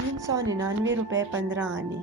₹399.15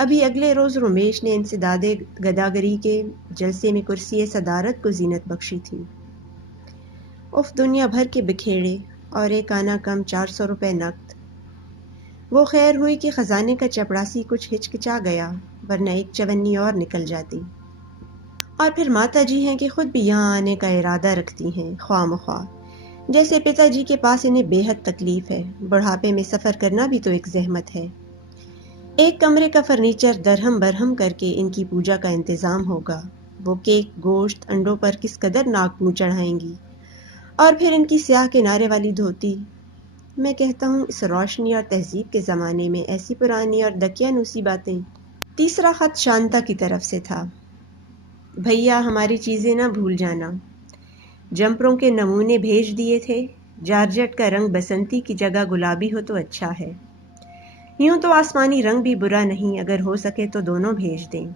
ابھی اگلے روز رمیش نے انسداد گداگری کے جلسے میں کرسی صدارت کو زینت بخشی تھی۔ دنیا بھر کے بکھیڑے اور ایک آنا کم 400 روپے نقد۔ وہ خیر ہوئی کہ خزانے کا چپڑاسی کچھ ہچکچا گیا، ورنہ ایک چونی اور نکل جاتی۔ اور پھر ماتا جی ہیں کہ خود بھی یہاں آنے کا ارادہ رکھتی ہیں، خواہ مخواہ، جیسے پتا جی کے پاس انہیں بے حد تکلیف ہے۔ بڑھاپے میں سفر کرنا بھی تو ایک زحمت ہے۔ ایک کمرے کا فرنیچر درہم برہم کر کے ان کی پوجا کا انتظام ہوگا۔ وہ کیک، گوشت، انڈوں پر کس قدر ناک منہ چڑھائیں گی، اور پھر ان کی سیاہ کنارے والی دھوتی۔ میں کہتا ہوں اس روشنی اور تہذیب کے زمانے میں ایسی پرانی اور دقیانوسی باتیں۔ تیسرا خط شانتا کی طرف سے تھا۔ بھیا ہماری چیزیں نہ بھول جانا۔ جمپروں کے نمونے بھیج دیے تھے۔ جارجٹ کا رنگ بسنتی کی جگہ گلابی ہو تو اچھا ہے۔ یوں تو آسمانی رنگ بھی برا نہیں، اگر ہو سکے تو دونوں بھیج دیں۔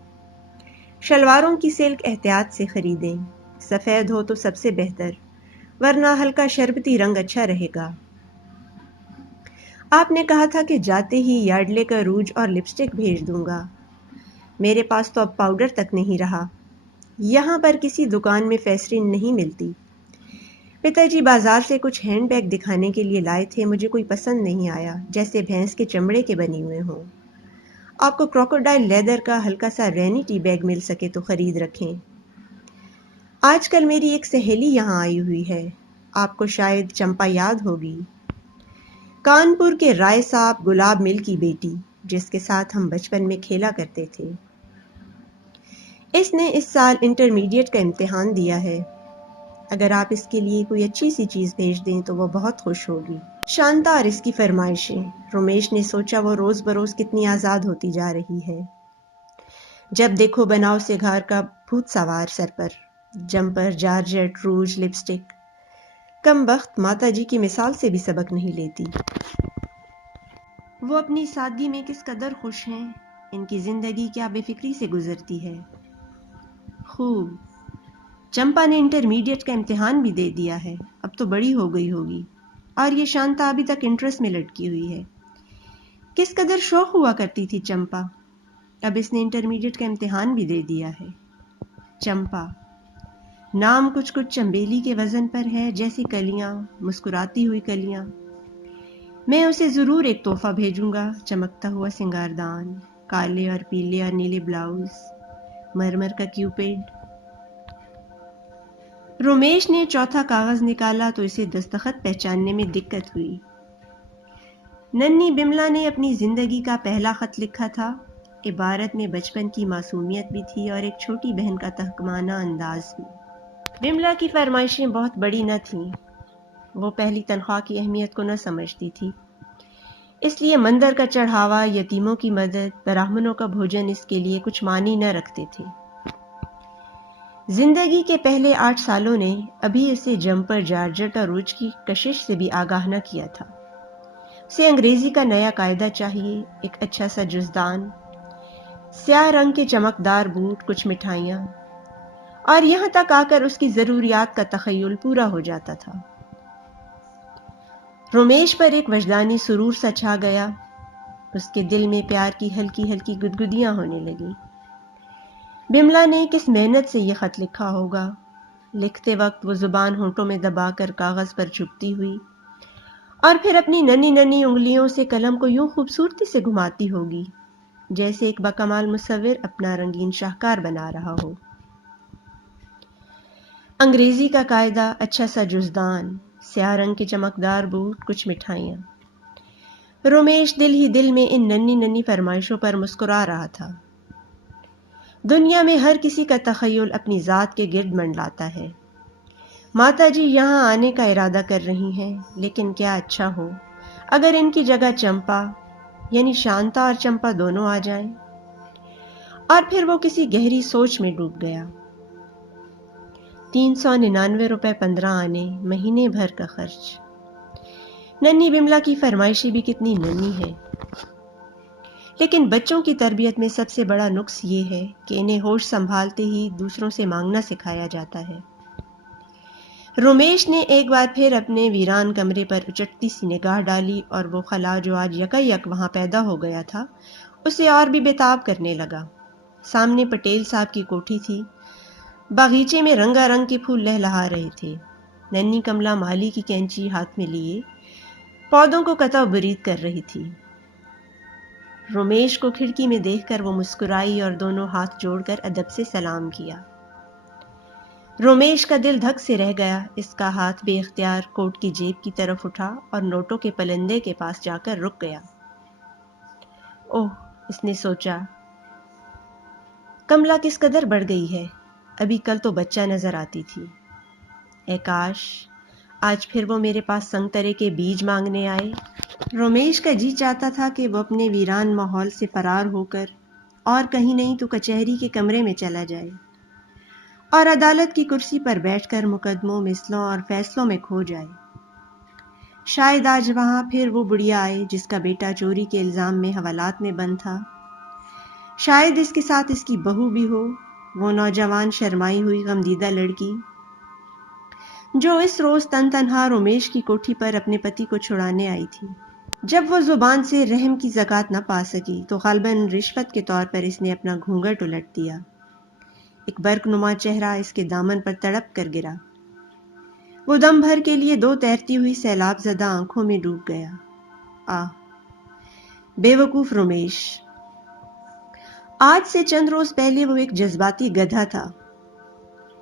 شلواروں کی سلک احتیاط سے خریدیں، سفید ہو تو سب سے بہتر، ورنہ ہلکا شربتی رنگ اچھا رہے گا۔ آپ نے کہا تھا کہ جاتے ہی یارڈلے کا روج اور لپسٹک بھیج دوں گا۔ میرے پاس تو اب پاؤڈر تک نہیں رہا۔ یہاں پر کسی دکان میں فیسرین نہیں ملتی۔ پتا جی بازار سے کچھ ہینڈ بیگ دکھانے کے لیے لائے تھے، مجھے کوئی پسند نہیں آیا، جیسے بھینس کے چمڑے کے بنے ہوئے ہوں۔ آپ کو کروکوڈائل لیدر کا ہلکا سا رینی ٹی بیگ مل سکے تو خرید رکھیں۔ آج کل میری ایک سہیلی یہاں آئی ہوئی ہے، آپ کو شاید چمپا یاد ہوگی، کانپور کے رائے صاحب گلاب مل کی بیٹی، جس کے ساتھ ہم بچپن میں کھیلا کرتے تھے۔ اس نے اس سال انٹرمیڈیٹ کا امتحان دیا ہے۔ اگر آپ اس کے لیے کوئی اچھی سی چیز بھیج دیں تو وہ بہت خوش ہوگی۔ شانتا اور اس کی فرمائشیں۔ رمیش نے سوچا وہ روز بروز کتنی آزاد ہوتی جا رہی ہے۔ جب دیکھو بناؤ سے گھر کا بھوت سوار سر پر، جمپر، جارجٹ، روج، لپسٹک۔ کم بخت ماتا جی کی مثال سے بھی سبق نہیں لیتی۔ وہ اپنی سادگی میں کس قدر خوش ہیں، ان کی زندگی کیا بے فکری سے گزرتی ہے۔ خوب۔ چمپا نے انٹرمیڈیٹ کا امتحان بھی دے دیا ہے، اب تو بڑی ہو گئی ہوگی، اور یہ شانتا ابھی تک انٹرسٹ میں لٹکی ہوئی ہے۔ کس قدر شوق ہوا کرتی تھی چمپا، اب اس نے انٹرمیڈیٹ کا امتحان بھی دے دیا ہے۔ چمپا نام کچھ کچھ چمبیلی کے وزن پر ہے، جیسی کلیاں، مسکراتی ہوئی کلیاں۔ میں اسے ضرور ایک تحفہ بھیجوں گا، چمکتا ہوا سنگاردان، کالے اور پیلے اور نیلے بلاؤز، مرمر کا کیوپیڈ۔ رمیش نے چوتھا کاغذ نکالا تو اسے دستخط پہچاننے میں دقت ہوئی۔ ننھی بملا نے اپنی زندگی کا پہلا خط لکھا تھا۔ عبارت میں بچپن کی معصومیت بھی تھی اور ایک چھوٹی بہن کا تحکمانہ انداز بھی۔ بملا کی فرمائشیں بہت بڑی نہ تھیں، وہ پہلی تنخواہ کی اہمیت کو نہ سمجھتی تھی، اس لیے مندر کا چڑھاوا، یتیموں کی مدد، براہمنوں کا بھوجن اس کے لیے کچھ معنی نہ رکھتے تھے۔ زندگی کے پہلے 8 سالوں نے ابھی اسے جمپر، جارجٹ اور روج کی کشش سے بھی آگاہ نہ کیا تھا۔ اسے انگریزی کا نیا قاعدہ چاہیے، ایک اچھا سا جزدان، سیاہ رنگ کے چمکدار بوٹ، کچھ مٹھائیاں، اور یہاں تک آ کر اس کی ضروریات کا تخیل پورا ہو جاتا تھا۔ رمیش پر ایک وجدانی سرور سا چھا گیا، اس کے دل میں پیار کی ہلکی ہلکی گدگدیاں ہونے لگیں۔ بملا نے کس محنت سے یہ خط لکھا ہوگا، لکھتے وقت وہ زبان ہونٹوں میں دبا کر کاغذ پر چپتی ہوئی، اور پھر اپنی ننھی ننھی انگلیوں سے قلم کو یوں خوبصورتی سے گھماتی ہوگی جیسے ایک باکمال مصور اپنا رنگین شاہکار بنا رہا ہو۔ انگریزی کا قاعدہ، اچھا سا جزدان، سیاہ رنگ کے چمکدار بوٹ، کچھ مٹھائیاں۔ رمیش دل ہی دل میں ان ننھی ننھی فرمائشوں پر مسکرا رہا تھا۔ دنیا میں ہر کسی کا تخیل اپنی ذات کے گرد منڈلاتا ہے۔ ماتا جی یہاں آنے کا ارادہ کر رہی ہیں، لیکن کیا اچھا ہو اگر ان کی جگہ چمپا، یعنی شانتا اور چمپا دونوں آ جائیں۔ اور پھر وہ کسی گہری سوچ میں ڈوب گیا۔ 399 روپے 15 آنے، مہینے بھر کا خرچ۔ ننھی بملا کی فرمائشیں بھی کتنی ننھی ہے، لیکن بچوں کی تربیت میں سب سے بڑا نقص یہ ہے کہ انہیں ہوش سنبھالتے ہی دوسروں سے مانگنا سکھایا جاتا ہے۔ رمیش نے ایک بار پھر اپنے ویران کمرے پر اچٹتی سی نگاہ ڈالی اور وہ خلا جو آج یکا یک وہاں پیدا ہو گیا تھا اسے اور بھی بےتاب کرنے لگا۔ سامنے پٹیل صاحب کی کوٹھی تھی۔ باغیچے میں رنگا رنگ کے پھول لہلہا رہے تھے۔ ننھی کملا مالی کی کینچی ہاتھ میں لیے پودوں کو قطع و برید کر رہی تھی۔ رومیش کو کھڑکی میں دیکھ کر وہ مسکرائی اور دونوں ہاتھ جوڑ کر ادب سے سلام کیا۔ رومیش کا دل دھک سے رہ گیا۔ اس کا ہاتھ بے اختیار کوٹ کی جیب کی طرف اٹھا اور نوٹوں کے پلندے کے پاس جا کر رک گیا۔ اوہ، اس نے سوچا، کملا کس قدر بڑھ گئی ہے، ابھی کل تو بچہ نظر آتی تھی۔ اے کاش آج پھر وہ میرے پاس سنگترے کے بیج مانگنے آئے۔ رومیش کا جی چاہتا تھا کہ وہ اپنے ویران ماحول سے فرار ہو کر اور کہیں نہیں تو کچہری کے کمرے میں چلا جائے اور عدالت کی کرسی پر بیٹھ کر مقدموں، مثلوں اور فیصلوں میں کھو جائے۔ شاید آج وہاں پھر وہ بڑھیا آئے جس کا بیٹا چوری کے الزام میں حوالات میں بند تھا۔ شاید اس کے ساتھ اس کی بہو بھی ہو، وہ نوجوان شرمائی ہوئی غمدیدہ لڑکی جو اس روز تن تنہا رومیش کی کوٹھی پر اپنے پتی کو چھڑانے آئی تھی۔ جب وہ زبان سے رحم کی زکوٰۃ نہ پا سکی تو غالباً رشوت کے طور پر اس نے اپنا گھونگھٹ الٹ دیا۔ ایک برق نما چہرہ اس کے دامن پر تڑپ کر گرا۔ وہ دم بھر کے لیے دو تیرتی ہوئی سیلاب زدہ آنکھوں میں ڈوب گیا۔ آہ، بے وقوف رومیش! آج سے چند روز پہلے وہ ایک جذباتی گدھا تھا۔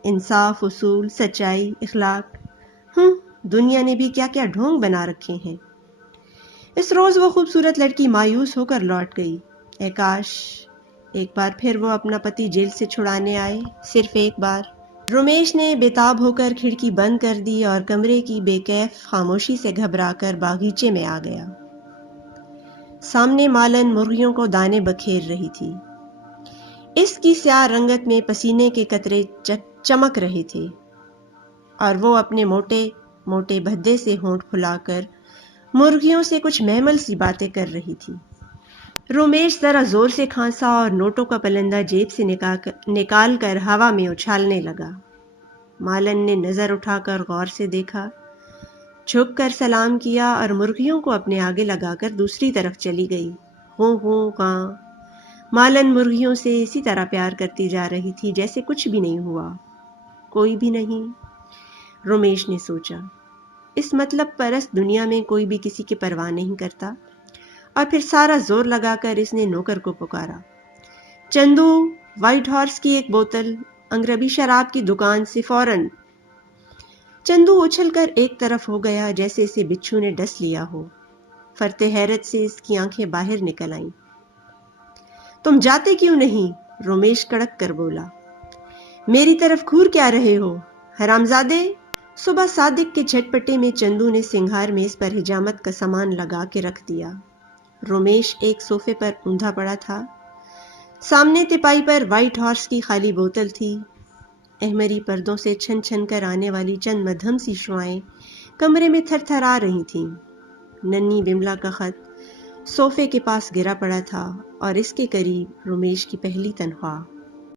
انصاف، اصول، سچائی، اخلاق، دنیا نے بھی کیا کیا ڈھونگ بنا رکھے ہیں۔ اس روز وہ خوبصورت لڑکی مایوس ہو کر لوٹ گئی۔ اے کاش ایک بار پھر وہ اپنا پتی جیل سے چھڑانے آئے، صرف ایک بار۔ رومیش نے بےتاب ہو کر کھڑکی بند کر دی اور کمرے کی بے کیف خاموشی سے گھبرا کر باغیچے میں آ گیا۔ سامنے مالن مرغیوں کو دانے بکھیر رہی تھی۔ اس کی سیاہ رنگت میں پسینے کے قطرے چمک رہے تھے اور وہ اپنے موٹے موٹے بھدے سے ہونٹ پھلا کر مرغیوں سے کچھ مہمل سی باتیں کر رہی تھی۔ رومیش ذرا زور سے کھانسا اور نوٹوں کا پلندہ جیب سے نکال کر ہوا میں اچھالنے لگا۔ مالن نے نظر اٹھا کر غور سے دیکھا، جھک کر سلام کیا اور مرغیوں کو اپنے آگے لگا کر دوسری طرف چلی گئی۔ غوں غوں غاں۔ مالن مرغیوں سے اسی طرح پیار کرتی جا رہی تھی جیسے کچھ بھی نہیں ہوا، کوئی بھی نہیں۔ رومیش نے سوچا، اس مطلب پرست دنیا میں کوئی بھی کسی کی پرواہ نہیں کرتا، اور پھر سارا زور لگا کر اس نے نوکر کو پکارا، چندو، وائٹ ہارس کی ایک بوتل، انگریبی شراب کی دکان سے فوراً۔ چندو اچھل کر ایک طرف ہو گیا جیسے اسے بچھو نے ڈس لیا ہو۔ فرتے حیرت سے اس کی آنکھیں باہر نکل آئیں۔ تم جاتے کیوں نہیں؟ رومیش کڑک کر بولا۔ میری طرف گھور کیا رہے ہو، حرامزادے؟ صبح صادق کے جھٹپٹے میں چندو نے سنگھار میز پر حجامت کا سامان لگا کے رکھ دیا۔ رومیش ایک صوفے پر اوندا پڑا تھا۔ سامنے تپائی پر وائٹ ہارس کی خالی بوتل تھی۔ احمری پردوں سے چھن چھن کر آنے والی چند مدھم سی شعائیں کمرے میں تھر تھر آ رہی تھیں۔ ننھی بملا کا خط صوفے کے پاس گرا پڑا تھا اور اس کے قریب رومیش کی پہلی تنخواہ۔